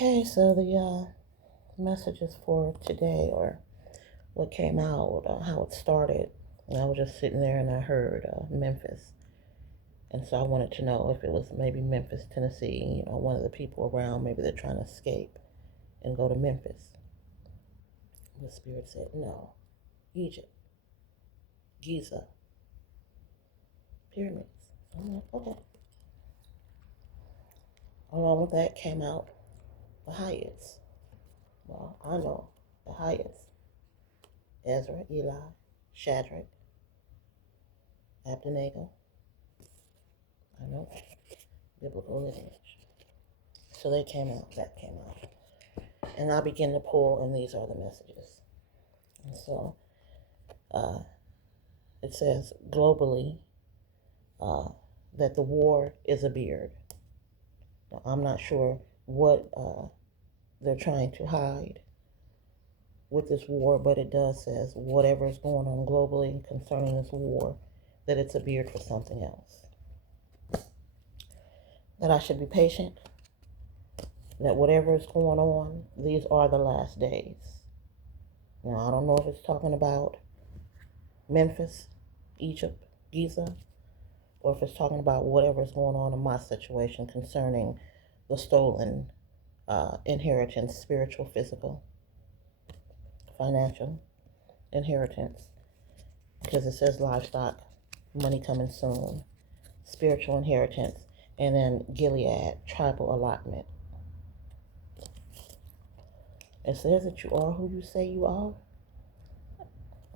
Okay, so the messages for today, or what came out, how it started. And I was just sitting there and I heard Memphis. And so I wanted to know if it was maybe Memphis, Tennessee, one of the people around, maybe they're trying to escape and go to Memphis. The Spirit said, no, Egypt, Giza, pyramids. So I'm like, okay. Along with that came out the Hyatts. Well, I know the Hyatts: Ezra, Eli, Shadrach, Abednego. I know biblical lineage. So they came out, that came out. And I began to pull, and these are the messages. And so uh, it says globally that the war is a beard. Now, I'm not sure what they're trying to hide with this war, but it does says whatever is going on globally concerning this war, that it's a beard for something else. That I should be patient, that whatever is going on, these are the last days. Now, I don't know if it's talking about Memphis, Egypt, Giza, or if it's talking about whatever's going on in my situation concerning the stolen inheritance, spiritual, physical, financial inheritance, because it says livestock, money coming soon, spiritual inheritance, and then Gilead, tribal allotment. It says that you are who you say you are.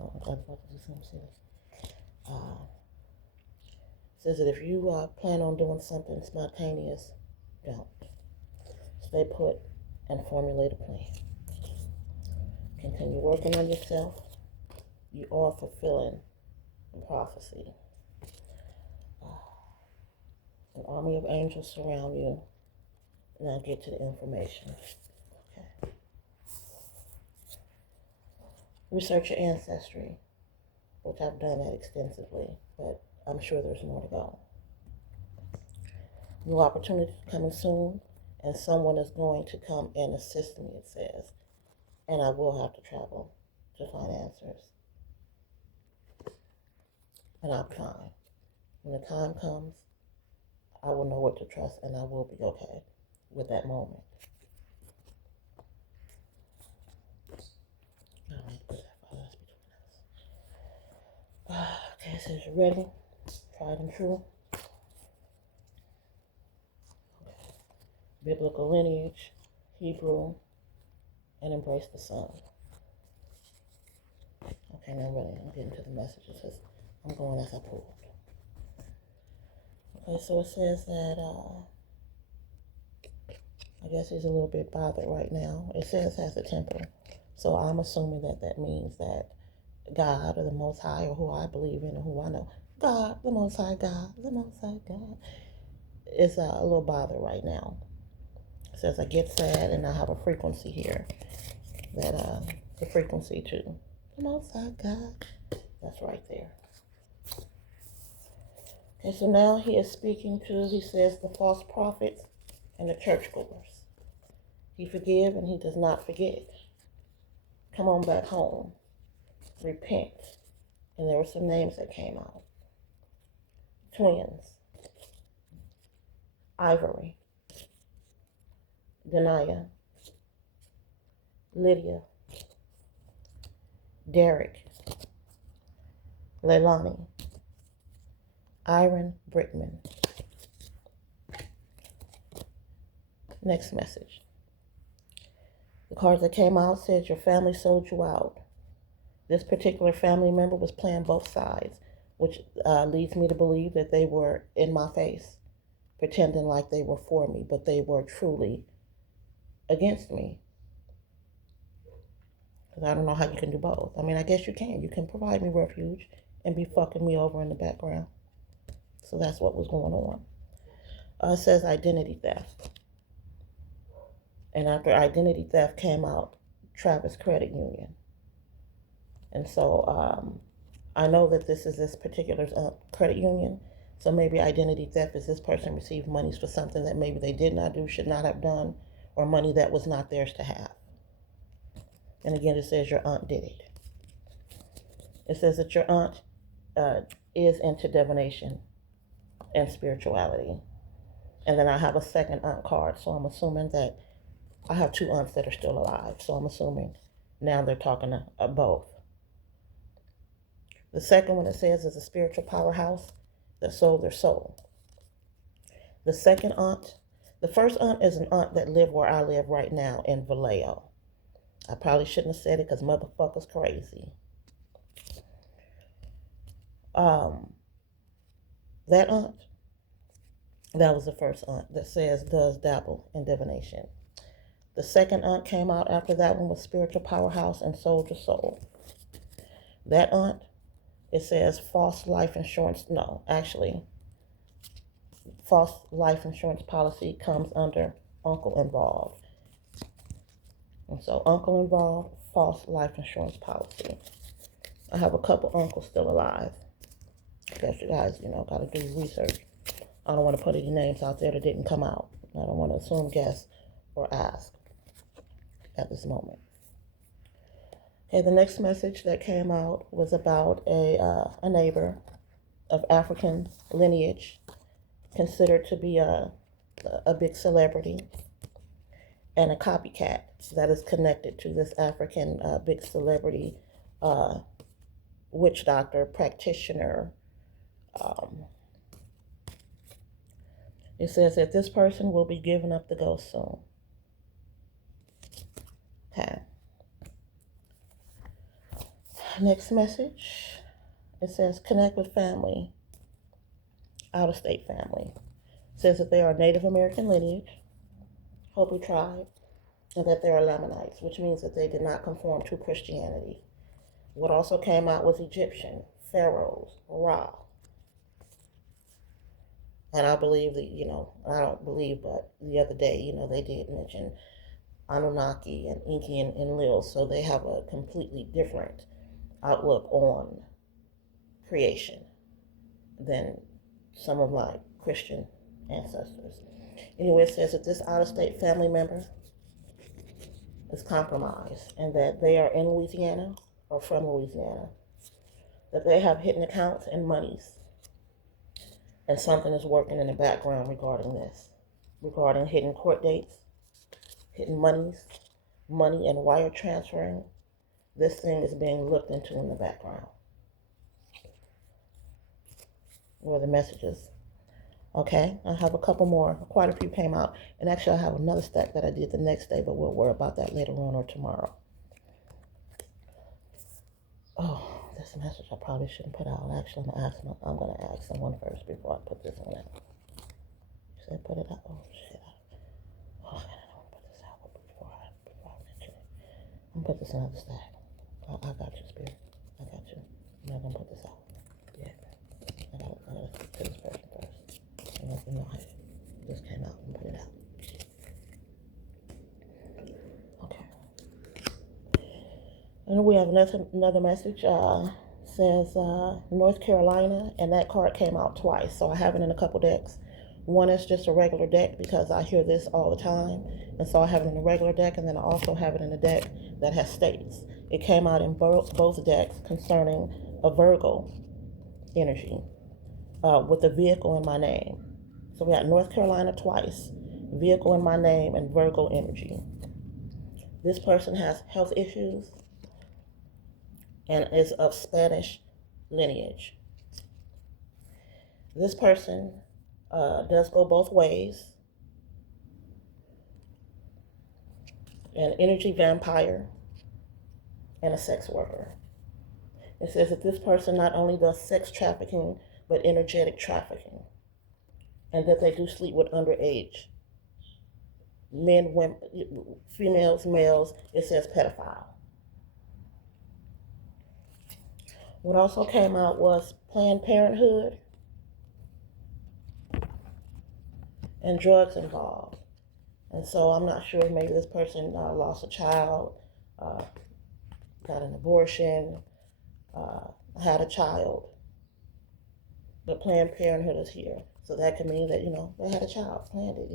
Oh, I was about to do something silly. Says that if you plan on doing something spontaneous, don't. Stay put and formulate a plan. Continue working on yourself. You are fulfilling the prophecy. An army of angels surround you. And I'll get to the information. Okay. Research your ancestry, which I've done that extensively, but I'm sure there's more to go. New opportunities coming soon, and someone is going to come and assist me, it says. And I will have to travel to find answers. And I'll be fine. When the time comes, I will know what to trust, and I will be okay with that moment. I don't need to put that far. That's between us. Okay, it says you're ready, tried and true. Okay. Biblical lineage, Hebrew, and embrace the Son. Okay, now really, I'm getting to the message. It says, I'm going as I pulled. Okay, so it says that, I guess he's a little bit bothered right now. It says has a temper. So I'm assuming that that means that God, or the Most High, or who I believe in, or who I know, God, the Most High God, the Most High God, is a little bothered right now. It says I get sad, and I have a frequency here, that the frequency to the Most High God, that's right there. Okay, so now he is speaking to, he says, the false prophets and the churchgoers. He forgive and he does not forget. Come on back home. Repent. And there were some names that came out. Twins. Ivory. Denia. Lydia. Derek. Leilani. Iron Brickman. Next message. The cards that came out said your family sold you out. This particular family member was playing both sides, which leads me to believe that they were in my face, pretending like they were for me, but they were truly against me. Because I don't know how you can do both. I mean, I guess you can. You can provide me refuge and be fucking me over in the background. So that's what was going on. It says identity theft. And after identity theft came out, Travis Credit Union. And so I know that this is this particular credit union. So maybe identity theft is this person received monies for something that maybe they did not do, should not have done, or money that was not theirs to have. And again, it says your aunt did it. It says that your aunt is into divination and spirituality. And then I have a second aunt card, so I'm assuming that I have two aunts that are still alive. So I'm assuming now they're talking to both. The second one it says is a spiritual powerhouse that sold their soul. The second aunt, the first aunt is an aunt that lived where I live right now in Vallejo. I probably shouldn't have said it because motherfucker's crazy. That aunt, that was the first aunt that says does dabble in divination. The second aunt came out after that one was spiritual powerhouse and sold your soul. That aunt, it says false life insurance. No, actually, false life insurance policy comes under uncle involved. And so uncle involved, false life insurance policy. I have a couple uncles still alive. I guess you guys, got to do research. I don't want to put any names out there that didn't come out. I don't want to assume, guess, or ask at this moment. Okay, the next message that came out was about a neighbor of African lineage, considered to be a big celebrity, and a copycat that is connected to this African big celebrity witch doctor, practitioner. It says that this person will be giving up the ghost soon. Okay. Next message. It says connect with family, out-of-state family. It says that they are Native American lineage, Hopi tribe, and that they are Lamanites, which means that they did not conform to Christianity. What also came out was Egyptian, pharaohs, Ra. And I believe that, I don't believe, but the other day, they did mention Anunnaki and Enki and Enlil, so they have a completely different outlook on creation than some of my Christian ancestors. Anyway, it says that this out-of-state family member is compromised and that they are in Louisiana or from Louisiana, that they have hidden accounts and monies, and something is working in the background regarding this, regarding hidden court dates, hidden monies, money and wire transferring. This thing is being looked into in the background. Where the messages. Okay, I have a couple more. Quite a few came out. And actually, I have another stack that I did the next day, but we'll worry about that later on or tomorrow. Oh, this message I probably shouldn't put out. Actually, I'm going to ask someone first before I put this one out. Should I put it out? Oh, shit. Oh, I don't want to put this out before I mention it. I'm going to put this in another stack. I got you, Spirit. I got you. I'm not going to put this out. Yeah. I gotta speak to this person first. And let them know, hey, this came out and put it out. Okay. And we have another message. Says North Carolina, and that card came out twice. So I have it in a couple decks. One is just a regular deck because I hear this all the time. And so I have it in a regular deck, and then I also have it in a deck that has states. It came out in both decks concerning a Virgo energy with a vehicle in my name. So we got North Carolina twice, vehicle in my name, and Virgo energy. This person has health issues and is of Spanish lineage. This person does go both ways. An energy vampire and a sex worker. It says that this person not only does sex trafficking, but energetic trafficking. And that they do sleep with underage men, women, females, males. It says pedophile. What also came out was Planned Parenthood and drugs involved. And so I'm not sure, maybe this person lost a child, got an abortion, had a child. But Planned Parenthood is here. So that could mean that, they had a child, planned it,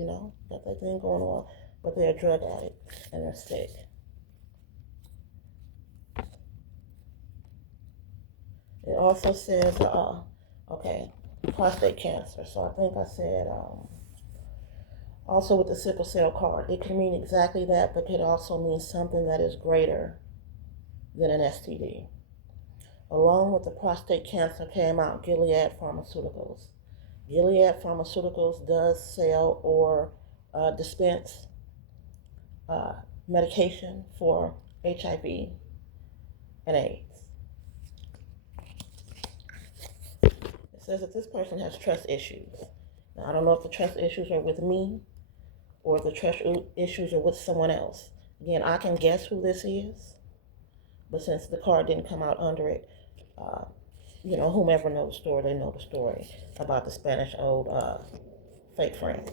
got that thing going on. but they're a drug addict and they're sick. It also says, okay, prostate cancer. So I think I said, also with the sickle cell card, it can mean exactly that, but it also means something that is greater than an STD. Along with the prostate cancer came out Gilead Pharmaceuticals. Gilead Pharmaceuticals does sell or dispense medication for HIV and AIDS. It says that this person has trust issues. Now, I don't know if the trust issues are with me or if the trust issues are with someone else. Again, I can guess who this is, but since the card didn't come out under it, whomever knows the story, they know the story about the Spanish old fake friend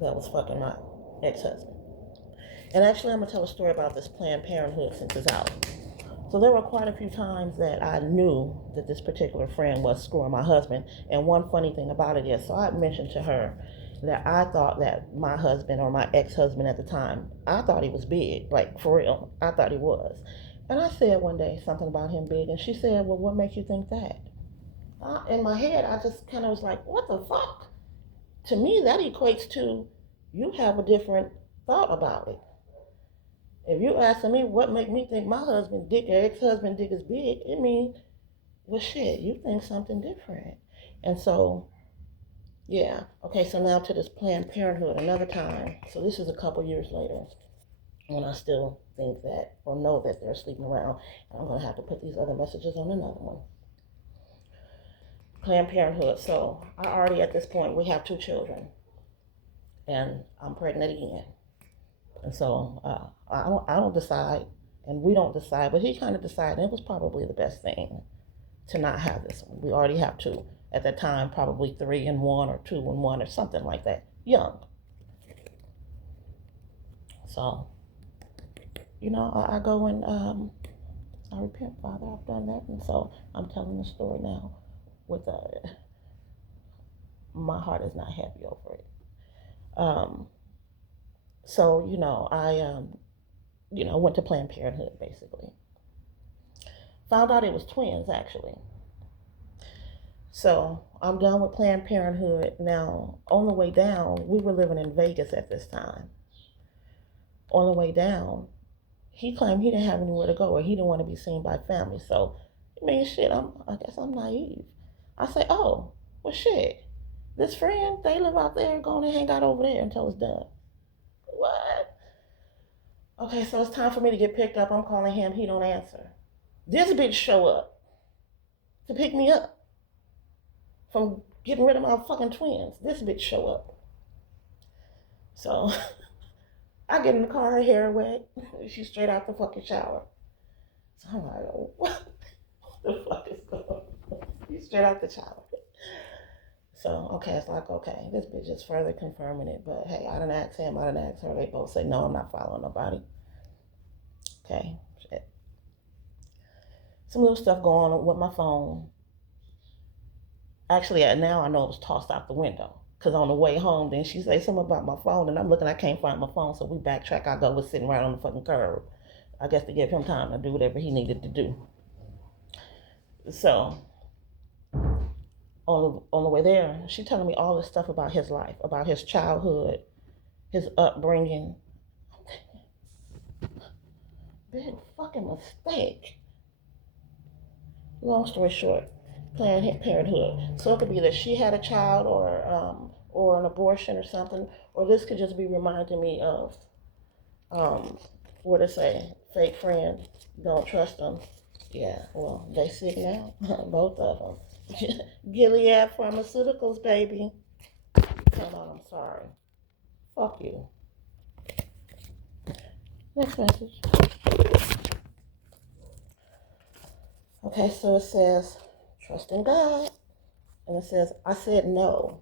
that was fucking my ex-husband. And actually, I'm going to tell a story about this Planned Parenthood since it's out. So there were quite a few times that I knew that this particular friend was screwing my husband. And one funny thing about it is, so I mentioned to her that I thought that my husband, or my ex-husband at the time, I thought he was big, like for real. I thought he was. And I said one day something about him big, and she said, well, what makes you think that? In my head, I just kind of was like, what the fuck? To me, that equates to you have a different thought about it. If you asking me what make me think my husband dick or ex-husband dick is big, it means, well, shit, you think something different. And so, yeah. Okay, so now to this Planned Parenthood another time. So this is a couple years later when I still think that or know that they're sleeping around. And I'm going to have to put these other messages on another one. Planned Parenthood. So I already at this point, we have 2 children. And I'm pregnant again. And so I don't decide, and we don't decide, but he kind of decided it was probably the best thing to not have this one. We already have 2. At that time, probably 3 in 1 or 2 in 1 or something like that. Young. So, I go and I repent, Father, I've done that. And so I'm telling the story now with my heart is not happy over it. So, I went to Planned Parenthood, basically. Found out it was twins, actually. So, I'm done with Planned Parenthood. Now, on the way down, we were living in Vegas at this time. On the way down, he claimed he didn't have anywhere to go, or he didn't want to be seen by family. So, shit, I guess I'm naive. I say, oh, well, shit. This friend, they live out there, going to hang out over there until it's done. What? Okay, so it's time for me to get picked up. I'm calling him. He don't answer. This bitch show up to pick me up from getting rid of my fucking twins. This bitch show up. So I get in the car, her hair wet. She's straight out the fucking shower. So I'm like, oh, what the fuck is going on? She's straight out the shower. So, okay, it's like, okay, this bitch is further confirming it. But hey, I didn't ask him, I didn't ask her. They both say, no, I'm not following nobody. Okay, shit. Some little stuff going on with my phone. Actually, now I know it was tossed out the window. Because on the way home, then she say something about my phone, and I'm looking, I can't find my phone. So we backtrack. I go, was sitting right on the fucking curb. I guess to give him time to do whatever he needed to do. So on the way there, she telling me all this stuff about his life, about his childhood, his upbringing. Big fucking mistake. Long story short, Planned Parenthood. So it could be that she had a child, or an abortion or something, or this could just be reminding me of what they say, fake friend, don't trust them. Yeah, well, they sick now, both of them. Gilead Pharmaceuticals, baby. Come on, I'm sorry. Fuck you. Next message. Okay, so it says, trust in God. And it says, I said no.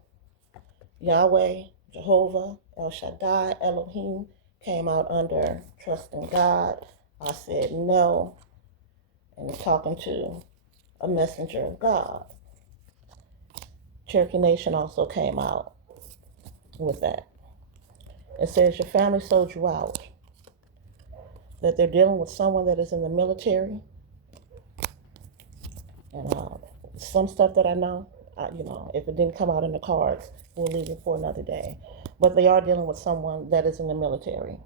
Yahweh, Jehovah, El Shaddai, Elohim came out under trust in God. I said no. And it's talking to a messenger of God. Cherokee Nation also came out with that. It says your family sold you out, that they're dealing with someone that is in the military, and some stuff that I know, if it didn't come out in the cards, we'll leave it for another day. But they are dealing with someone that is in the military.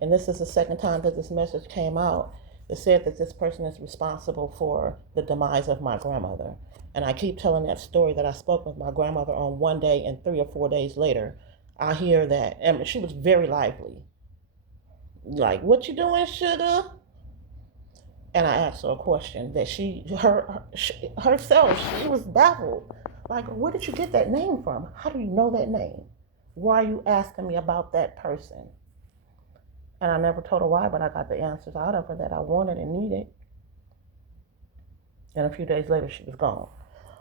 And this is the second time that this message came out that said that this person is responsible for the demise of my grandmother. And I keep telling that story that I spoke with my grandmother on one day, and 3 or 4 days later, I hear that, and she was very lively. Like, what you doing, sugar? And I asked her a question that herself, she was baffled. Like, where did you get that name from? How do you know that name? Why are you asking me about that person? And I never told her why, but I got the answers out of her that I wanted and needed. And a few days later, she was gone.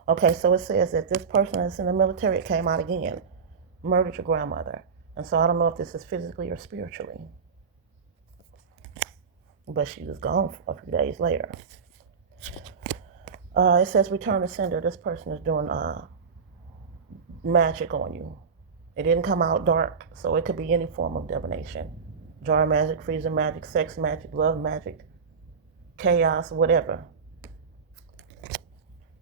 Okay, so it says that this person that's in the military, it came out again, murdered your grandmother. And so I don't know if this is physically or spiritually. But she was gone a few days later. It says return to sender. This person is doing magic on you. It didn't come out dark, so it could be any form of divination. Jar magic, freezer magic, sex magic, love magic, chaos, whatever.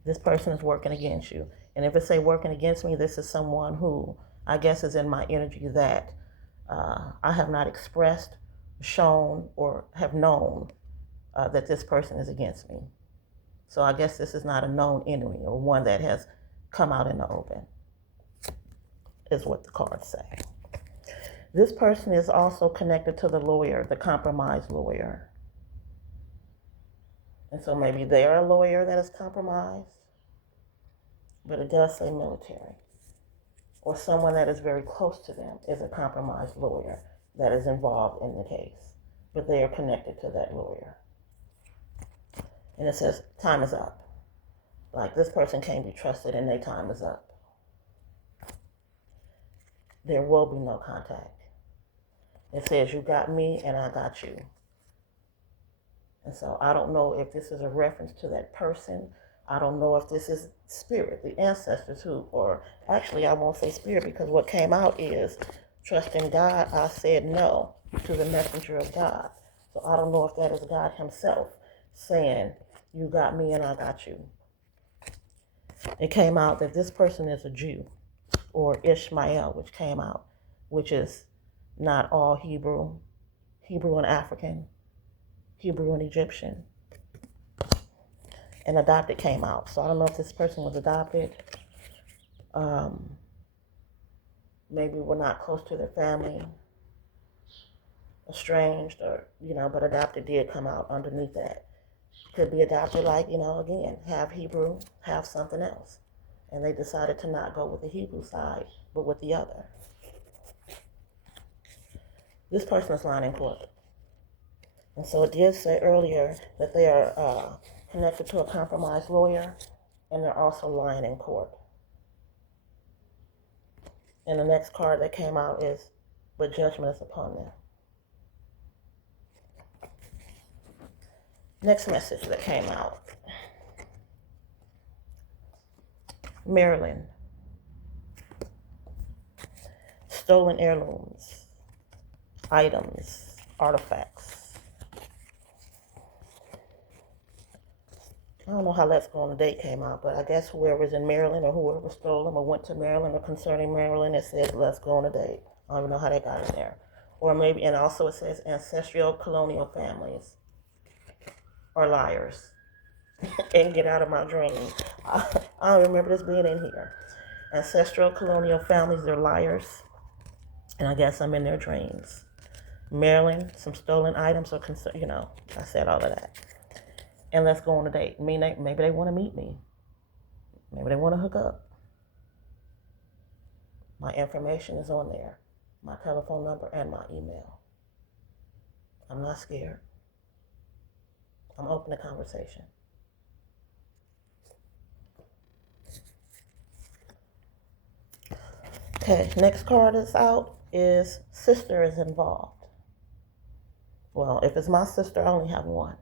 This person is working against you. And if it say working against me, this is someone who I guess is in my energy that I have not expressed, shown, or have known that this person is against me. So I guess this is not a known enemy or one that has come out in the open, is what the cards say. This person is also connected to the lawyer, the compromised lawyer. And so maybe they're a lawyer that is compromised, but it does say military. Or someone that is very close to them is a compromised lawyer that is involved in the case, but they are connected to that lawyer. And it says time is up. Like, this person can't be trusted and their time is up. There will be no contact. It says you got me and I got you. And so I don't know if this is a reference to that person. I don't know if this is spirit, the ancestors who, or actually I won't say spirit, because what came out is trust in God. I said no to the messenger of God. So I don't know if that is God himself saying you got me and I got you. It came out that this person is a Jew, or Ishmael, which came out, which is not all Hebrew, Hebrew and African, Hebrew and Egyptian. And adopted came out. So I don't know if this person was adopted. Maybe we're not close to their family, estranged, or, but adopted did come out underneath that. Could be adopted like, again, half Hebrew, half something else. And they decided to not go with the Hebrew side, but with the other. This person is lying in court. And so it did say earlier that they are connected to a compromised lawyer, and they're also lying in court. And the next card that came out is, but judgment is upon them. Next message that came out. Maryland. Stolen heirlooms, items, artifacts. I don't know how Let's Go on a Date came out, but I guess whoever's in Maryland or whoever stole them or went to Maryland or concerning Maryland, it says Let's Go on a Date. I don't even know how they got in there. Or maybe, and also it says ancestral colonial families are liars. And get out of my dream. I don't remember this being in here. Ancestral colonial families, they're liars. And I guess I'm in their dreams. Maryland, some stolen items, or I said all of that. And let's go on a date. Maybe they want to meet me. Maybe they want to hook up. My information is on there. My telephone number and my email. I'm not scared. I'm open to conversation. Okay, next card that's out is sister is involved. Well, if it's my sister, I only have one.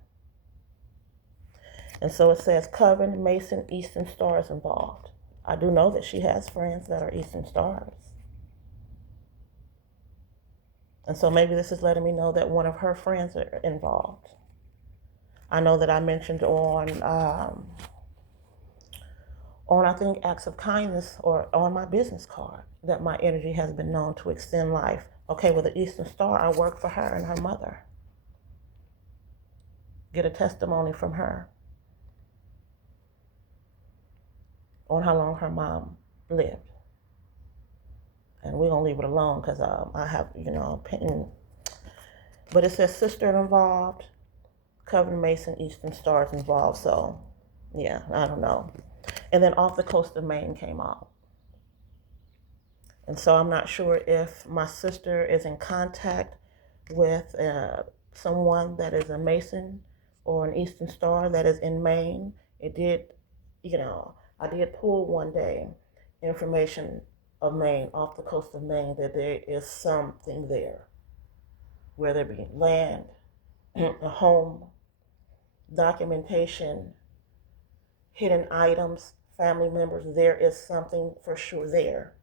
And so it says Coven, Mason, Eastern Star is involved. I do know that she has friends that are Eastern Stars. And so maybe this is letting me know that one of her friends are involved. I know that I mentioned on I think acts of kindness or on my business card that my energy has been known to extend life. Okay, with the Eastern Star, I work for her and her mother. Get a testimony from her on how long her mom lived. And we're going to leave it alone because I have, opinion. But it says sister involved, Covenant Mason, Eastern Stars involved. So, yeah, I don't know. And then Off the Coast of Maine came out. And so I'm not sure if my sister is in contact with someone that is a Mason or an Eastern Star that is in Maine. It did, I did pull one day information of Maine, off the coast of Maine, that there is something there, whether it be land, a home, documentation, hidden items, family members. There is something for sure there.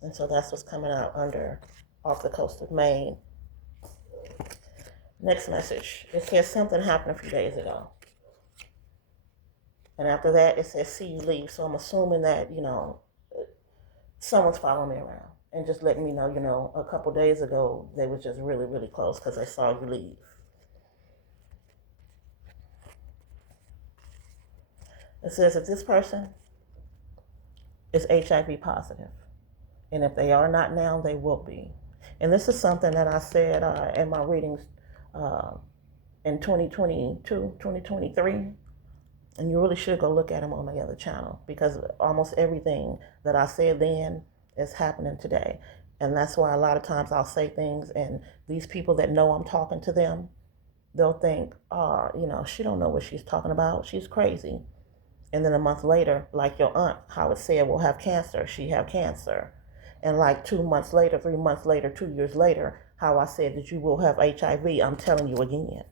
And so that's what's coming out under Off the Coast of Maine. Next message. It says something happened a few days ago. And after that, it says see you leave. So I'm assuming that, someone's following me around and just letting me know, a couple days ago, they was just really, really close because they saw you leave. It says if this person is HIV positive, and if they are not now, they will be. And this is something that I said in my readings in 2022, 2023. And you really should go look at them on the other channel because almost everything that I said then is happening today. And that's why a lot of times I'll say things and these people that know I'm talking to them, they'll think, she don't know what she's talking about. She's crazy. And then a month later, like your aunt, how it said, will have cancer. She have cancer. And like 2 months later, 3 months later, 2 years later, how I said that you will have HIV, I'm telling you again.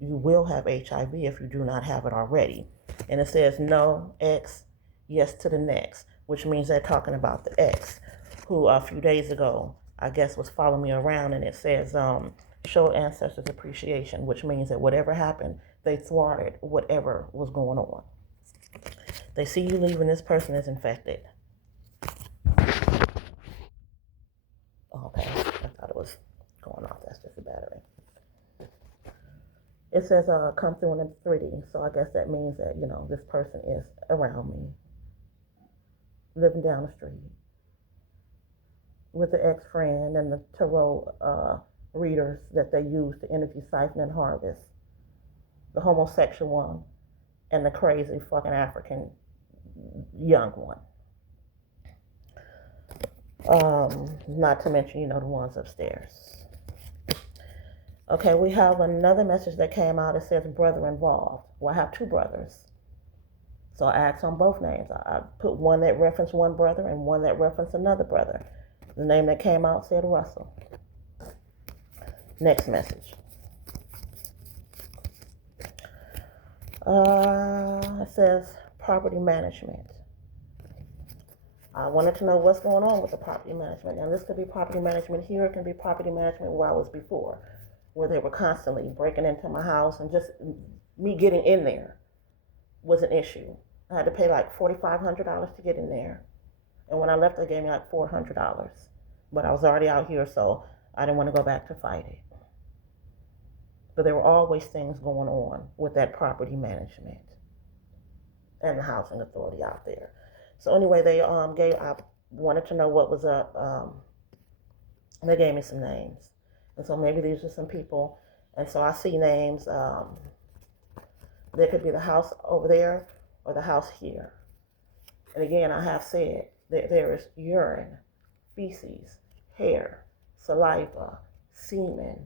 You will have HIV if you do not have it already. And it says no, X, yes to the next, which means they're talking about the X, who a few days ago, I guess, was following me around. And it says, show ancestors appreciation, which means that whatever happened, they thwarted whatever was going on. They see you leaving, this person is infected. Okay, I thought it was going off. That's just a battery. It says come through in 3D, so I guess that means that, this person is around me, living down the street, with the ex-friend and the tarot readers that they use to interview Siphon and Harvest, the homosexual one, and the crazy fucking African young one. Not to mention, the ones upstairs. Okay, we have another message that came out. It says brother involved. Well, I have two brothers. So I asked on both names. I put one that referenced one brother and one that referenced another brother. The name that came out said Russell. Next message. It says property management. I wanted to know what's going on with the property management. Now, this could be property management here. It can be property management where I was before, where they were constantly breaking into my house, and just me getting in there was an issue. I had to pay like $4,500 to get in there. And when I left, they gave me like $400. But I was already out here, so I didn't want to go back to fight it. But there were always things going on with that property management and the housing authority out there. So anyway, I wanted to know what was up. They gave me some names. And so maybe these are some people. And so I see names. There could be the house over there or the house here. And again, I have said that there is urine, feces, hair, saliva, semen,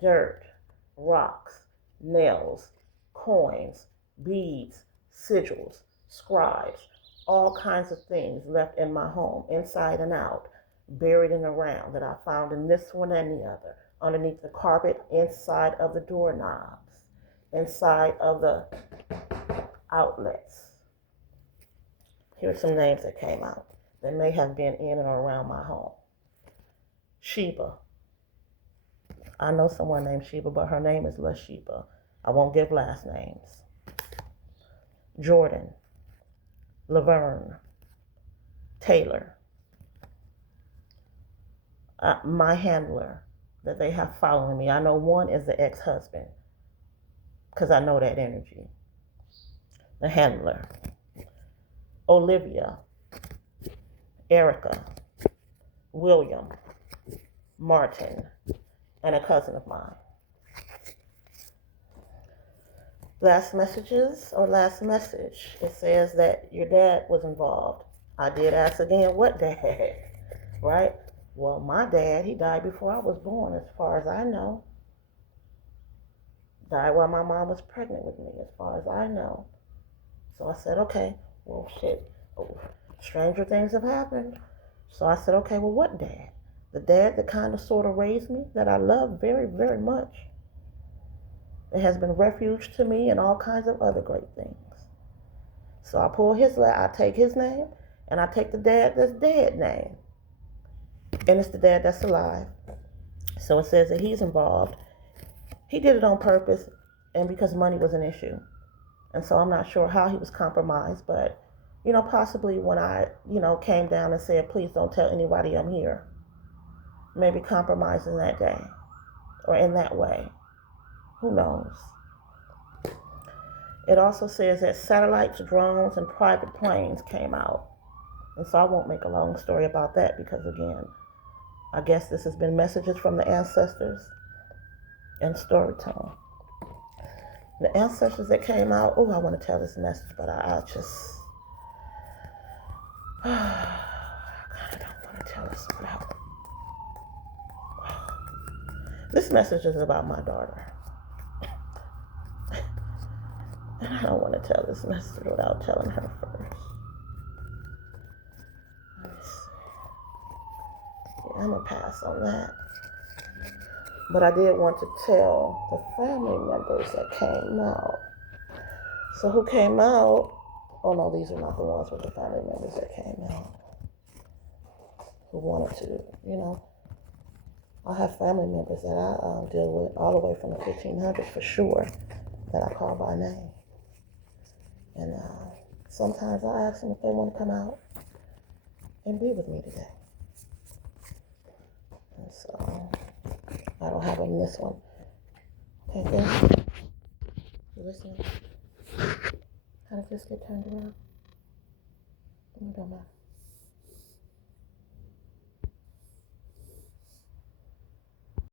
dirt, rocks, nails, coins, beads, sigils, scribes, all kinds of things left in my home, inside and out, buried and around, that I found in this one and the other, underneath the carpet, inside of the doorknobs, inside of the outlets. Here's some names that came out that may have been in and around my home. Sheba. I know someone named Sheba, but her name is LaSheba. I won't give last names. Jordan, Laverne, Taylor. My handler that they have following me. I know one is the ex-husband because I know that energy. The handler. Olivia, Erica, William, Martin, and a cousin of mine. Last messages or last message, it says that your dad was involved. I did ask again, what dad? Right? Well, my dad, he died before I was born, as far as I know. Died while my mom was pregnant with me, as far as I know. So I said, okay, well, shit, stranger things have happened. So I said, okay, well, what dad? The dad that kind of sort of raised me, that I love very, very much. It has been refuge to me and all kinds of other great things. So I pull I take his name, and I take the dad that's dead name. And it's the dad that's alive. So it says that he's involved. He did it on purpose and because money was an issue. And so I'm not sure how he was compromised, but, possibly when I, came down and said, please don't tell anybody I'm here. Maybe compromising that day or in that way. Who knows? It also says that satellites, drones, and private planes came out. And so I won't make a long story about that because, again, I guess this has been messages from the ancestors and storytelling. The ancestors that came out, I want to tell this message, but I just, I don't want to tell this about. This message is about my daughter. And I don't want to tell this message without telling her first. Let me see. Yeah, I'm going to pass on that. But I did want to tell the family members that came out. So who came out? Oh no, these are not the ones with the family members that came out. Who wanted to, I have family members that I deal with all the way from the 1500s for sure that I call by name. And sometimes I ask them if they want to come out and be with me today. And so I don't have them in this one. Okay, good. You listening? How did this get turned around? Let me go back.